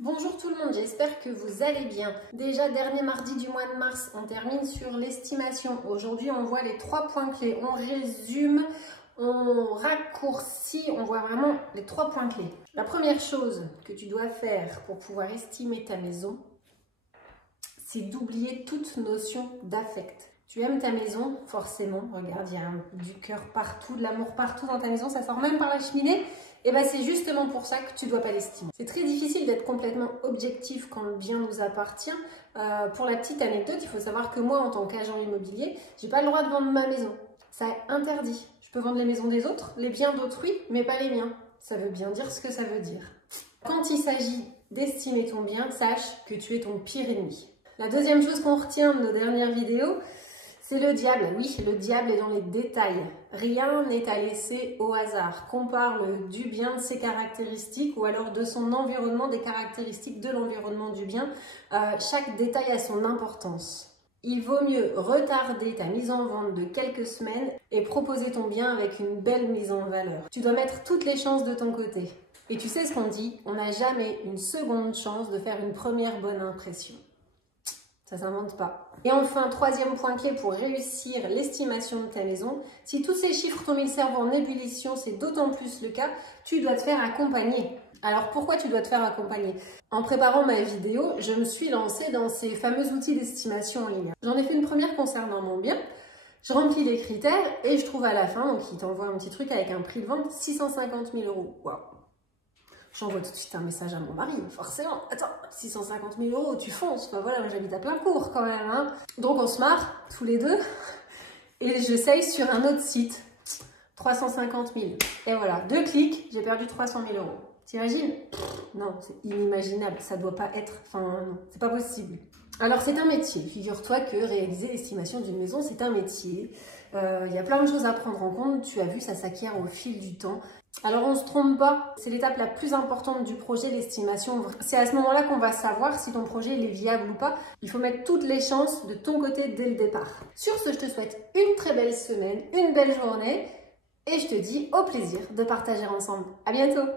Bonjour tout le monde, j'espère que vous allez bien. Déjà, dernier mardi du mois de mars, on termine sur l'estimation. Aujourd'hui, on voit les 3 points clés. On résume, on raccourcit, on voit vraiment les 3 points clés. La première chose que tu dois faire pour pouvoir estimer ta maison, c'est d'oublier toute notion d'affect. Tu aimes ta maison, forcément. Regarde, il y a du cœur partout, de l'amour partout dans ta maison, ça sort même par la cheminée. Et bien c'est justement pour ça que tu ne dois pas l'estimer. C'est très difficile d'être complètement objectif quand le bien nous appartient. Pour la petite anecdote, il faut savoir que moi, en tant qu'agent immobilier, j'ai pas le droit de vendre ma maison. Ça est interdit. Je peux vendre les maisons des autres, les biens d'autrui, mais pas les miens. Ça veut bien dire ce que ça veut dire. Quand il s'agit d'estimer ton bien, sache que tu es ton pire ennemi. La deuxième chose qu'on retient de nos dernières vidéos, c'est le diable. Oui, le diable est dans les détails. Rien n'est à laisser au hasard. Qu'on parle du bien, de ses caractéristiques ou alors de son environnement, des caractéristiques de l'environnement du bien. Chaque détail a son importance. Il vaut mieux retarder ta mise en vente de quelques semaines et proposer ton bien avec une belle mise en valeur. Tu dois mettre toutes les chances de ton côté. Et tu sais ce qu'on dit, on n'a jamais une seconde chance de faire une première bonne impression. Ça ne s'invente pas. Et enfin, troisième point clé pour réussir l'estimation de ta maison, si tous ces chiffres t'ont mis le cerveau en ébullition, c'est d'autant plus le cas, tu dois te faire accompagner. Alors pourquoi tu dois te faire accompagner? En préparant ma vidéo, je me suis lancée dans ces fameux outils d'estimation en ligne. J'en ai fait une première concernant mon bien. Je remplis les critères et je trouve à la fin, donc il t'envoie un petit truc avec un prix de vente 650 000 €. Waouh! J'envoie tout de suite un message à mon mari, forcément. Attends, 650 000 €, tu fonces. Enfin voilà, j'habite à plein cours quand même. Hein. Donc on se marre, tous les deux. Et j'essaye sur un autre site. 350 000. Et voilà, 2 clics, j'ai perdu 300 000 €. T'imagines? Non, c'est inimaginable. Ça doit pas être... Enfin, non, c'est pas possible. Alors c'est un métier. Figure-toi que réaliser l'estimation d'une maison, c'est un métier. Il y a plein de choses à prendre en compte. Tu as vu, ça s'acquiert au fil du temps. Alors on ne se trompe pas, c'est l'étape la plus importante du projet, l'estimation. C'est à ce moment-là qu'on va savoir si ton projet il est viable ou pas. Il faut mettre toutes les chances de ton côté dès le départ. Sur ce, je te souhaite une très belle semaine, une belle journée et je te dis au plaisir de partager ensemble. À bientôt!